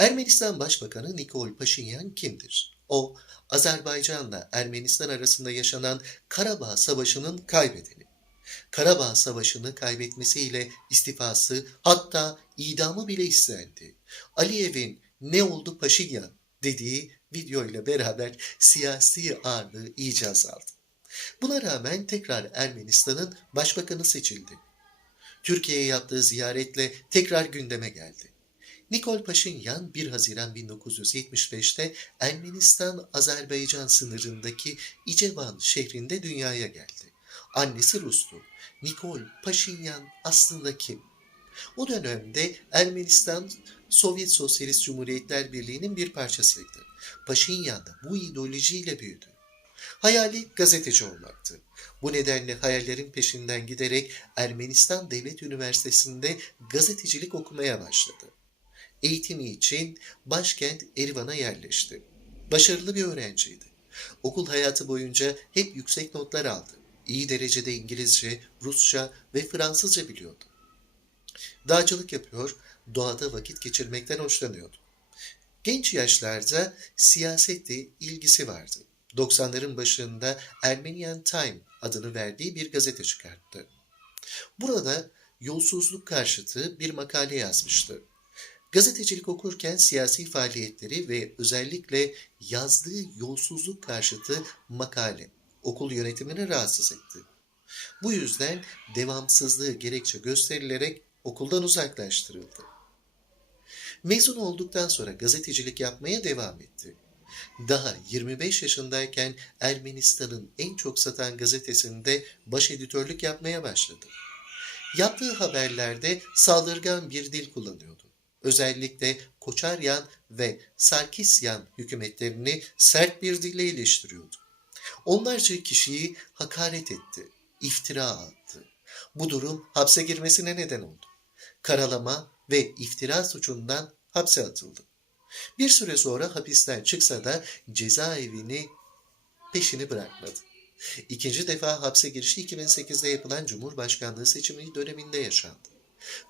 Ermenistan Başbakanı Nikol Paşinyan kimdir? O, Azerbaycan'la Ermenistan arasında yaşanan Karabağ Savaşı'nın kaybedeni. Karabağ Savaşı'nı kaybetmesiyle istifası hatta idamı bile istendi. Aliyev'in ne oldu Paşinyan dediği video ile beraber siyasi ağırlığı iyice azaldı. Buna rağmen tekrar Ermenistan'ın başbakanı seçildi. Türkiye'ye yaptığı ziyaretle tekrar gündeme geldi. Nikol Paşinyan 1 Haziran 1975'te Ermenistan-Azerbaycan sınırındaki İcevan şehrinde dünyaya geldi. Annesi Rus'tu. Nikol Paşinyan aslında kim? O dönemde Ermenistan Sovyet Sosyalist Cumhuriyetler Birliği'nin bir parçasıydı. Paşinyan da bu ideolojiyle büyüdü. Hayali gazeteci olmaktı. Bu nedenle hayallerin peşinden giderek Ermenistan Devlet Üniversitesi'nde gazetecilik okumaya başladı. Eğitimi için başkent Erivan'a yerleşti. Başarılı bir öğrenciydi. Okul hayatı boyunca hep yüksek notlar aldı. İyi derecede İngilizce, Rusça ve Fransızca biliyordu. Dağcılık yapıyor, doğada vakit geçirmekten hoşlanıyordu. Genç yaşlarda siyasette ilgisi vardı. 90'ların başında Armenian Time adını verdiği bir gazete çıkarttı. Burada yolsuzluk karşıtı bir makale yazmıştı. Gazetecilik okurken siyasi faaliyetleri ve özellikle yazdığı yolsuzluk karşıtı makale okul yönetimini rahatsız etti. Bu yüzden devamsızlığı gerekçe gösterilerek okuldan uzaklaştırıldı. Mezun olduktan sonra gazetecilik yapmaya devam etti. Daha 25 yaşındayken Ermenistan'ın en çok satan gazetesinde baş editörlük yapmaya başladı. Yaptığı haberlerde saldırgan bir dil kullanıyordu. Özellikle Koçaryan ve Sarkisyan hükümetlerini sert bir dille eleştiriyordu. Onlarca kişiyi hakaret etti, iftira attı. Bu durum hapse girmesine neden oldu. Karalama ve iftira suçundan hapse atıldı. Bir süre sonra hapisten çıksa da cezaevini peşini bırakmadı. İkinci defa hapse girişi 2008'de yapılan Cumhurbaşkanlığı seçimi döneminde yaşandı.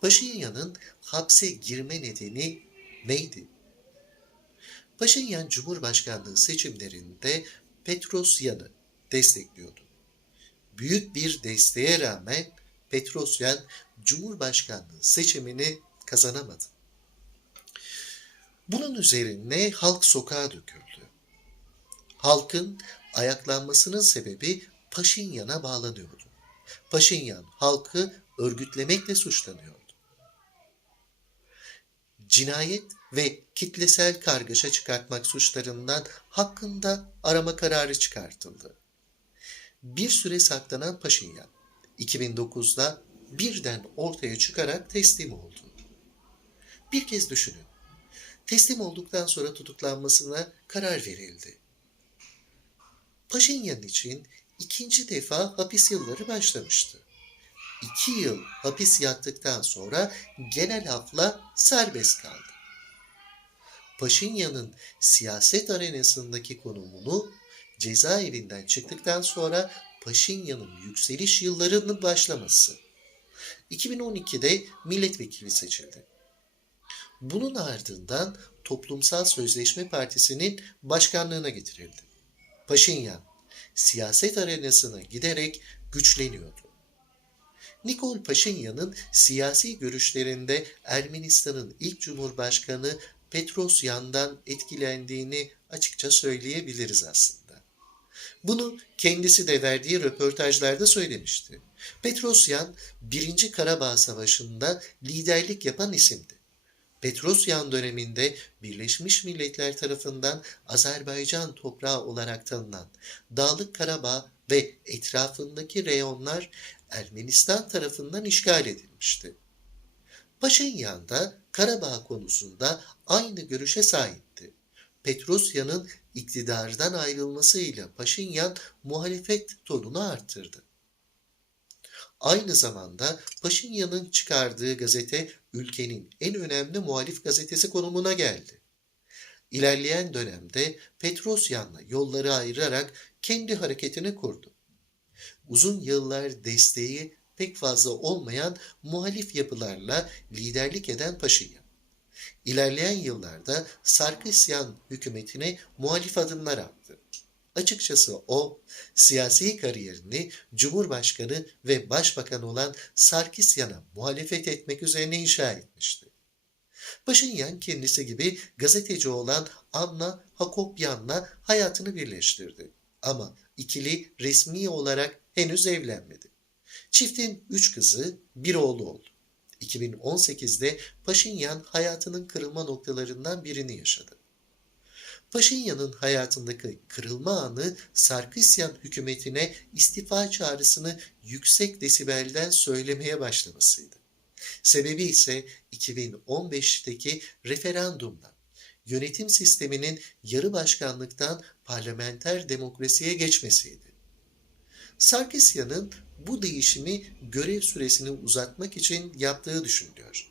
Paşinyan'ın hapse girme nedeni neydi? Paşinyan Cumhurbaşkanlığı seçimlerinde Petrosyan'ı destekliyordu. Büyük bir desteğe rağmen Petrosyan Cumhurbaşkanlığı seçimini kazanamadı. Bunun üzerine halk sokağa döküldü. Halkın ayaklanmasının sebebi Paşinyan'a bağlanıyordu. Paşinyan halkı örgütlemekle suçlanıyordu. Cinayet ve kitlesel kargaşa çıkartmak suçlarından hakkında arama kararı çıkartıldı. Bir süre saklanan Paşinyan 2009'da birden ortaya çıkarak teslim oldu. Bir kez düşünün. Teslim olduktan sonra tutuklanmasına karar verildi. Paşinyan için ikinci defa hapis yılları başlamıştı. İki yıl hapis yattıktan sonra genel afla serbest kaldı. Paşinyan'ın siyaset arenasındaki konumunu cezaevinden çıktıktan sonra Paşinyan'ın yükseliş yıllarının başlaması. 2012'de milletvekili seçildi. Bunun ardından Toplumsal Sözleşme Partisi'nin başkanlığına getirildi. Paşinyan siyaset arenasına giderek güçleniyordu. Nikol Paşinyan'ın siyasi görüşlerinde Ermenistan'ın ilk cumhurbaşkanı Petrosyan'dan etkilendiğini açıkça söyleyebiliriz aslında. Bunu kendisi de verdiği röportajlarda söylemişti. Petrosyan, 1. Karabağ Savaşı'nda liderlik yapan isimdi. Petrosyan döneminde Birleşmiş Milletler tarafından Azerbaycan toprağı olarak tanınan Dağlık Karabağ ve etrafındaki reyonlar Ermenistan tarafından işgal edilmişti. Paşinyan da Karabağ konusunda aynı görüşe sahipti. Petrosya'nın iktidardan ayrılmasıyla Paşinyan muhalefet tonunu arttırdı. Aynı zamanda Paşinyan'ın çıkardığı gazete ülkenin en önemli muhalif gazetesi konumuna geldi. İlerleyen dönemde Petrosyan'la yolları ayırarak kendi hareketini kurdu. Uzun yıllar desteği pek fazla olmayan muhalif yapılarla liderlik eden Paşinyan. İlerleyen yıllarda Sarkisyan hükümetine muhalif adımlar attı. Açıkçası o, siyasi kariyerini Cumhurbaşkanı ve Başbakan olan Sarkisyan'a muhalefet etmek üzerine inşa etmişti. Paşinyan kendisi gibi gazeteci olan Anna Hakopyan'la hayatını birleştirdi. Ama ikili resmi olarak henüz evlenmedi. Çiftin üç kızı, bir oğlu oldu. 2018'de Paşinyan hayatının kırılma noktalarından birini yaşadı. Paşinyan'ın hayatındaki kırılma anı Sarkisyan hükümetine istifa çağrısını yüksek desibelden söylemeye başlamasıydı. Sebebi ise 2015'teki referandumdan yönetim sisteminin yarı başkanlıktan parlamenter demokrasiye geçmesiydi. Sarkisyan'ın bu değişimi görev süresini uzatmak için yaptığı düşünülüyor.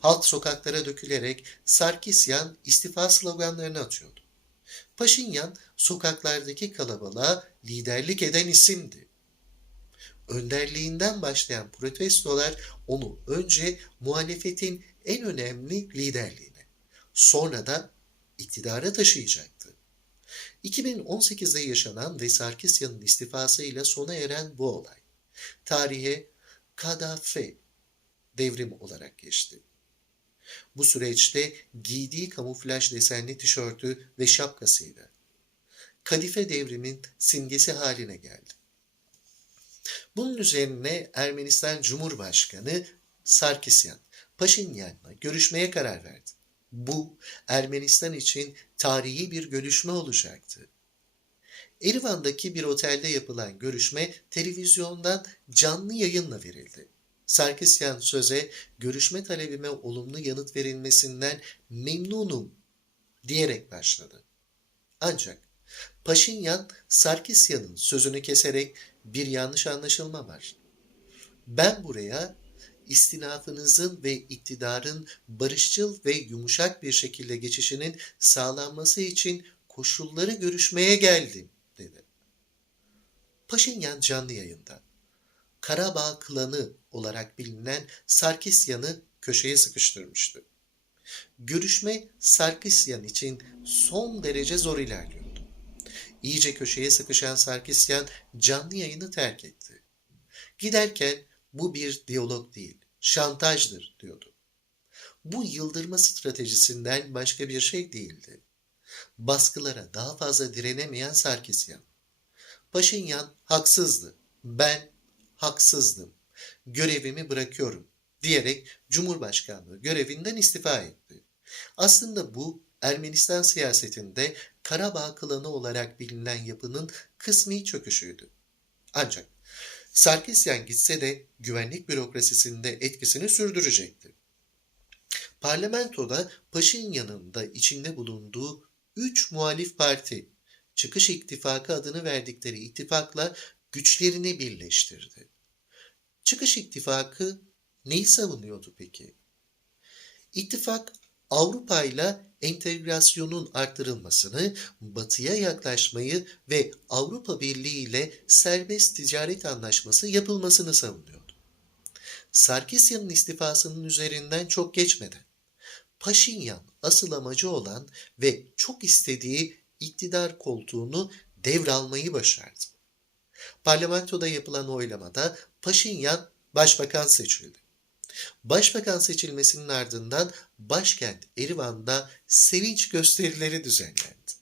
Halk sokaklara dökülerek Sarkisyan istifa sloganlarını atıyordu. Paşinyan sokaklardaki kalabalığa liderlik eden isimdi. Önderliğinden başlayan protestolar onu önce muhalefetin en önemli liderliğine, sonra da iktidara taşıyacaktı. 2018'de yaşanan ve Sarkisyan'ın istifasıyla sona eren bu olay, tarihe Kadafe devrim olarak geçti. Bu süreçte giydiği kamuflaj desenli tişörtü ve şapkasıyla Kadife devrimin simgesi haline geldi. Bunun üzerine Ermenistan Cumhurbaşkanı Sarkisyan, Paşinyan'la görüşmeye karar verdi. Bu Ermenistan için tarihi bir görüşme olacaktı. Erivan'daki bir otelde yapılan görüşme televizyondan canlı yayınla verildi. Sarkisyan söze görüşme talebime olumlu yanıt verilmesinden memnunum diyerek başladı. Ancak Paşinyan Sarkisyan'ın sözünü keserek bir yanlış anlaşılma var. Ben buraya istinafınızın ve iktidarın barışçıl ve yumuşak bir şekilde geçişinin sağlanması için koşulları görüşmeye geldim dedi. Paşinyan canlı yayında Karabağ klanı olarak bilinen Sarkisyan'ı köşeye sıkıştırmıştı. Görüşme Sarkisyan için son derece zor ilerliyordu. İyice köşeye sıkışan Sarkisyan canlı yayını terk etti. Giderken bu bir diyalog değil, şantajdır diyordu. Bu yıldırma stratejisinden başka bir şey değildi. Baskılara daha fazla direnemeyen Sarkisyan. Paşinyan haksızdı. Ben haksızdım. Görevimi bırakıyorum diyerek Cumhurbaşkanlığı görevinden istifa etti. Aslında bu Ermenistan siyasetinde Karabağ klanı olarak bilinen yapının kısmi çöküşüydü. Ancak Sarkisyan gitse de güvenlik bürokrasisinde etkisini sürdürecekti. Parlamentoda Paşinyan'ın da içinde bulunduğu üç muhalif parti, çıkış ittifakı adını verdikleri ittifakla güçlerini birleştirdi. Çıkış ittifakı neyi savunuyordu peki? İttifak Avrupa ile entegrasyonun arttırılmasını, batıya yaklaşmayı ve Avrupa Birliği ile serbest ticaret anlaşması yapılmasını savunuyordu. Sarkisyan'ın istifasının üzerinden çok geçmeden Paşinyan asıl amacı olan ve çok istediği iktidar koltuğunu devralmayı başardı. Parlamentoda yapılan oylamada Paşinyan başbakan seçildi. Başbakan seçilmesinin ardından başkent Erivan'da sevinç gösterileri düzenlendi.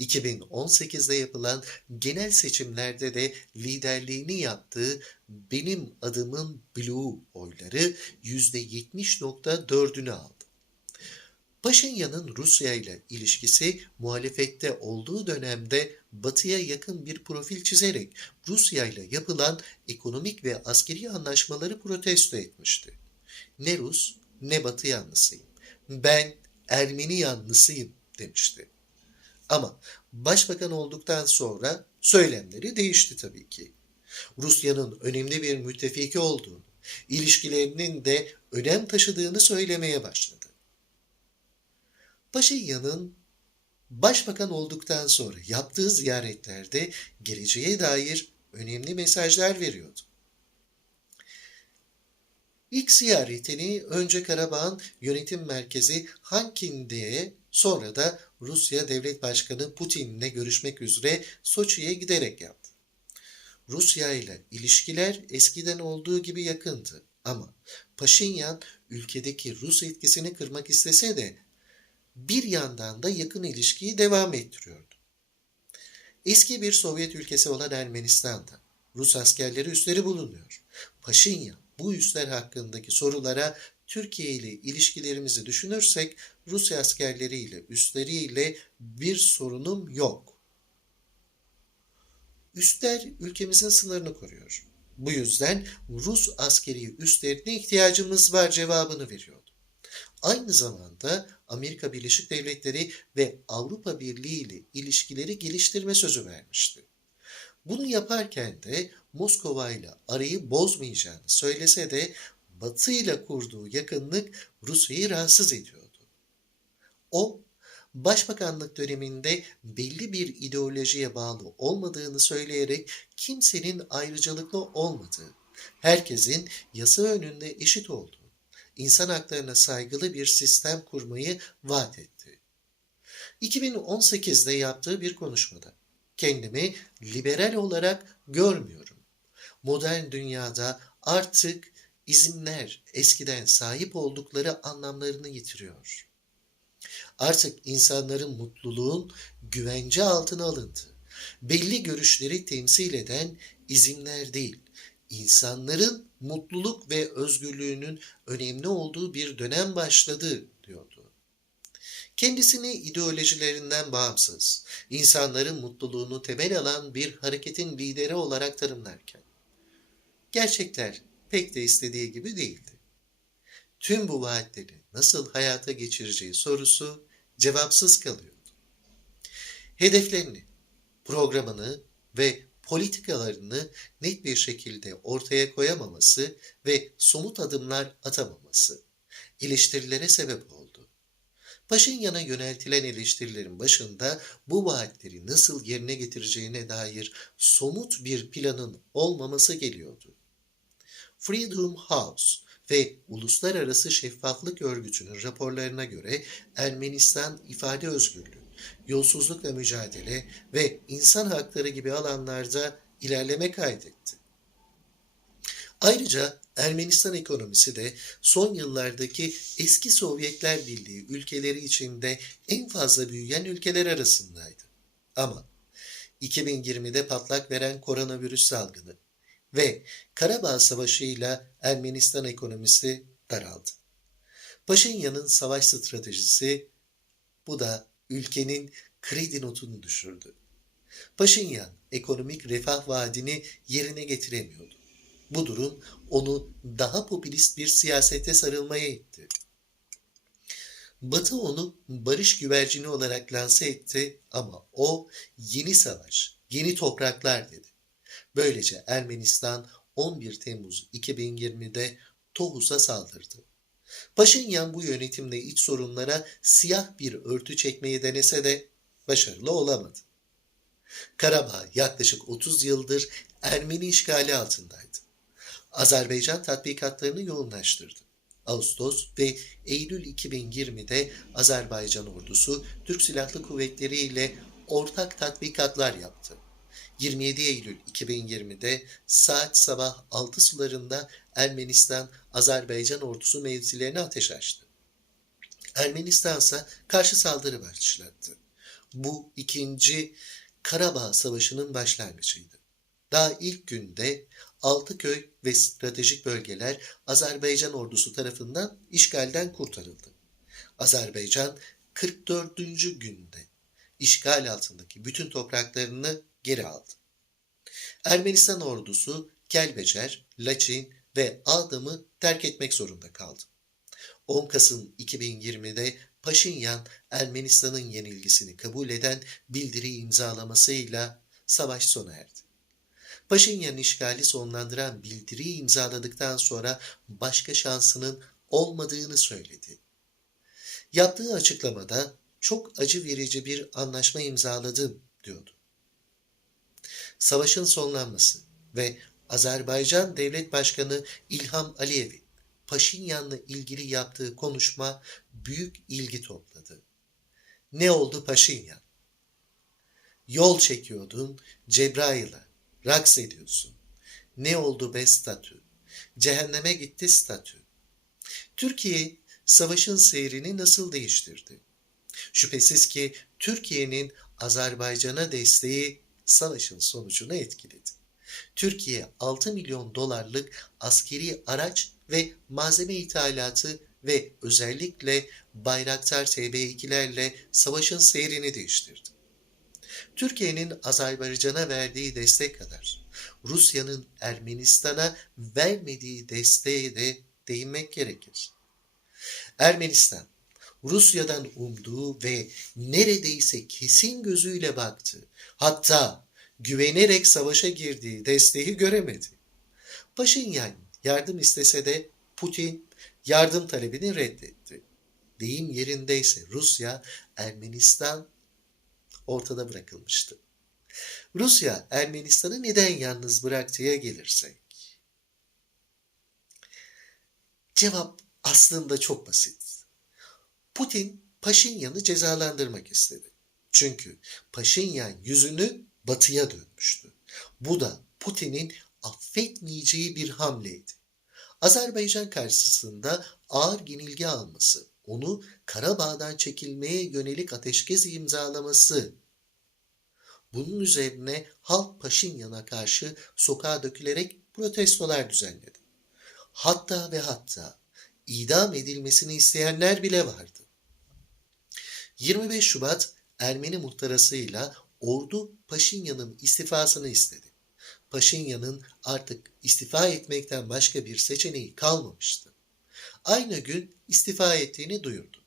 2018'de yapılan genel seçimlerde de liderliğini yaptığı Benim Adımın Blue oyları %70.4'ünü aldı. Paşinyan'ın Rusya ile ilişkisi muhalefette olduğu dönemde batıya yakın bir profil çizerek Rusya ile yapılan ekonomik ve askeri anlaşmaları protesto etmişti. Ne Rus ne batı yanlısıyım. Ben Ermeni yanlısıyım demişti. Ama başbakan olduktan sonra söylemleri değişti tabii ki. Rusya'nın önemli bir müttefiki olduğunu, ilişkilerinin de önem taşıdığını söylemeye başladı. Paşinyan'ın başbakan olduktan sonra yaptığı ziyaretlerde geleceğe dair önemli mesajlar veriyordu. İlk ziyaretini önce Karabağ'ın yönetim merkezi Hankindi'ye sonra da Rusya Devlet Başkanı Putin'le görüşmek üzere Soçi'ye giderek yaptı. Rusya ile ilişkiler eskiden olduğu gibi yakındı ama Paşinyan ülkedeki Rus etkisini kırmak istese de bir yandan da yakın ilişkiyi devam ettiriyordu. Eski bir Sovyet ülkesi olan Ermenistan'da Rus askerleri üsleri bulunuyor. Paşinyan bu üsler hakkındaki sorulara Türkiye ile ilişkilerimizi düşünürsek Rus askerleriyle üstleriyle bir sorunum yok. Üstler ülkemizin sınırını koruyor. Bu yüzden Rus askeri üslerine ihtiyacımız var cevabını veriyordu. Aynı zamanda Amerika Birleşik Devletleri ve Avrupa Birliği ile ilişkileri geliştirme sözü vermişti. Bunu yaparken de Moskova ile arayı bozmayacağını söylese de Batı ile kurduğu yakınlık Rusya'yı rahatsız ediyordu. O, başbakanlık döneminde belli bir ideolojiye bağlı olmadığını söyleyerek kimsenin ayrıcalıklı olmadığı, herkesin yasa önünde eşit olduğu, insan haklarına saygılı bir sistem kurmayı vaat etti. 2018'de yaptığı bir konuşmada kendimi liberal olarak görmüyorum. Modern dünyada artık izinler eskiden sahip oldukları anlamlarını yitiriyor. Artık insanların mutluluğun güvence altına alındı. Belli görüşleri temsil eden izinler değil, insanların mutluluk ve özgürlüğünün önemli olduğu bir dönem başladı diyordu. Kendisini ideolojilerinden bağımsız, insanların mutluluğunu temel alan bir hareketin lideri olarak tanımlarken, gerçekler pek de istediği gibi değildi. Tüm bu vaatleri nasıl hayata geçireceği sorusu cevapsız kalıyordu. Hedeflerini, programını ve politikalarını net bir şekilde ortaya koyamaması ve somut adımlar atamaması eleştirilere sebep oldu. Paşinyan'a yöneltilen eleştirilerin başında bu vaatleri nasıl yerine getireceğine dair somut bir planın olmaması geliyordu. Freedom House ve Uluslararası Şeffaflık Örgütü'nün raporlarına göre Ermenistan ifade özgürlüğü, yolsuzlukla mücadele ve insan hakları gibi alanlarda ilerleme kaydetti. Ayrıca Ermenistan ekonomisi de son yıllardaki eski Sovyetler Birliği ülkeleri içinde en fazla büyüyen ülkeler arasındaydı. Ama 2020'de patlak veren koronavirüs salgını ve Karabağ Savaşı ile Ermenistan ekonomisi daraldı. Paşinyan'ın savaş stratejisi bu da ülkenin kredi notunu düşürdü. Paşinyan ekonomik refah vaadini yerine getiremiyordu. Bu durum onu daha popülist bir siyasete sarılmaya itti. Batı onu barış güvercini olarak lanse etti ama o yeni savaş, yeni topraklar dedi. Böylece Ermenistan 11 Temmuz 2020'de Tohus'a saldırdı. Paşinyan bu yönetimle iç sorunlara siyah bir örtü çekmeyi denese de başarılı olamadı. Karabağ yaklaşık 30 yıldır Ermeni işgali altındaydı. Azerbaycan tatbikatlarını yoğunlaştırdı. Ağustos ve Eylül 2020'de Azerbaycan ordusu Türk Silahlı Kuvvetleri ile ortak tatbikatlar yaptı. 27 Eylül 2020'de saat sabah 6 sularında Ermenistan Azerbaycan ordusu mevzilerine ateş açtı. Ermenistan ise karşı saldırı başlattı. Bu ikinci Karabağ Savaşı'nın başlangıcıydı. Daha ilk günde Altıköy ve stratejik bölgeler Azerbaycan ordusu tarafından işgalden kurtarıldı. Azerbaycan 44. günde işgal altındaki bütün topraklarını geri aldı. Ermenistan ordusu Kelbecer, Laçin ve Adam'ı terk etmek zorunda kaldı. 10 Kasım 2020'de Paşinyan Ermenistan'ın yenilgisini kabul eden bildiri imzalamasıyla savaş sona erdi. Paşinyan işgali sonlandıran bildiriyi imzaladıktan sonra başka şansının olmadığını söyledi. Yaptığı açıklamada çok acı verici bir anlaşma imzaladım diyordu. Savaşın sonlanması ve Azerbaycan Devlet Başkanı İlham Aliyev'in Paşinyan'la ilgili yaptığı konuşma büyük ilgi topladı. Ne oldu Paşinyan? Yol çekiyordun Cebrail'a, raks ediyorsun. Ne oldu be statü? Cehenneme gitti statü. Türkiye savaşın seyrini nasıl değiştirdi? Şüphesiz ki Türkiye'nin Azerbaycan'a desteği savaşın sonucunu etkiledi. Türkiye 6 milyon dolarlık askeri araç ve malzeme ithalatı ve özellikle Bayraktar TB2'lerle savaşın seyrini değiştirdi. Türkiye'nin Azerbaycan'a verdiği destek kadar Rusya'nın Ermenistan'a vermediği desteğe de değinmek gerekir. Ermenistan, Rusya'dan umduğu ve neredeyse kesin gözüyle baktı. Hatta güvenerek savaşa girdiği desteği göremedi. Paşinyan yardım istese de Putin yardım talebini reddetti. Deyim yerindeyse Rusya, Ermenistan ortada bırakılmıştı. Rusya Ermenistan'ı neden yalnız bıraktıya gelirsek. Cevap aslında çok basit. Putin Paşinyan'ı cezalandırmak istedi. Çünkü Paşinyan yüzünü batıya dönmüştü. Bu da Putin'in affetmeyeceği bir hamleydi. Azerbaycan karşısında ağır yenilgi alması, onu Karabağ'dan çekilmeye yönelik ateşkes imzalaması, bunun üzerine halk Paşinyan'a karşı sokağa dökülerek protestolar düzenledi. Hatta ve hatta idam edilmesini isteyenler bile vardı. 25 Şubat Ermeni muhtarasıyla ordu Paşinyan'ın istifasını istedi. Paşinyan'ın artık istifa etmekten başka bir seçeneği kalmamıştı. Aynı gün istifa ettiğini duyurdu.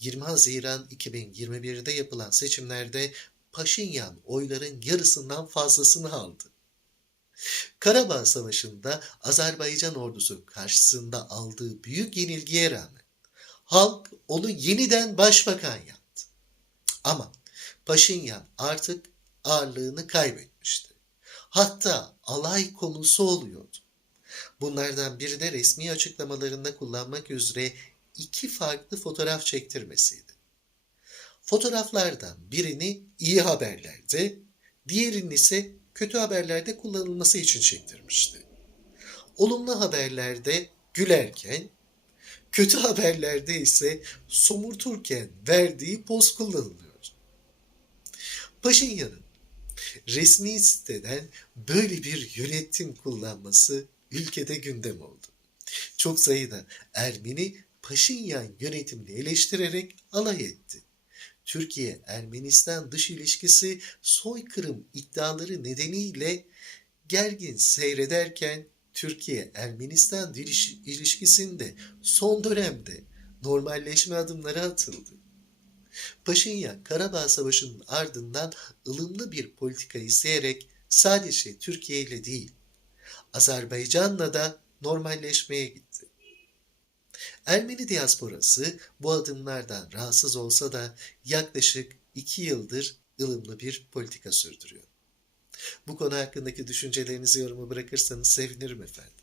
20 Haziran 2021'de yapılan seçimlerde Paşinyan oyların yarısından fazlasını aldı. Karabağ Savaşı'nda Azerbaycan ordusu karşısında aldığı büyük yenilgiye rağmen halk onu yeniden başbakan yaptı. Ama Paşinyan artık ağırlığını kaybetmişti. Hatta alay konusu oluyordu. Bunlardan biri de resmi açıklamalarında kullanmak üzere iki farklı fotoğraf çektirmesiydi. Fotoğraflardan birini iyi haberlerde, diğerinin ise kötü haberlerde kullanılması için çektirmişti. Olumlu haberlerde gülerken, kötü haberlerde ise somurturken verdiği poz kullanılıyor. Paşinyan'ın resmi siteden böyle bir yönetim kullanması ülkede gündem oldu. Çok sayıda Ermeni Paşinyan yönetimini eleştirerek alay etti. Türkiye-Ermenistan dış ilişkisi soykırım iddiaları nedeniyle gergin seyrederken Türkiye-Ermenistan ilişkisinde son dönemde normalleşme adımları atıldı. Paşinyan Karabağ Savaşı'nın ardından ılımlı bir politika izleyerek sadece Türkiye ile değil, Azerbaycan'la da normalleşmeye gitti. Ermeni diasporası bu adımlardan rahatsız olsa da yaklaşık iki yıldır ılımlı bir politika sürdürüyor. Bu konu hakkındaki düşüncelerinizi yoruma bırakırsanız sevinirim efendim.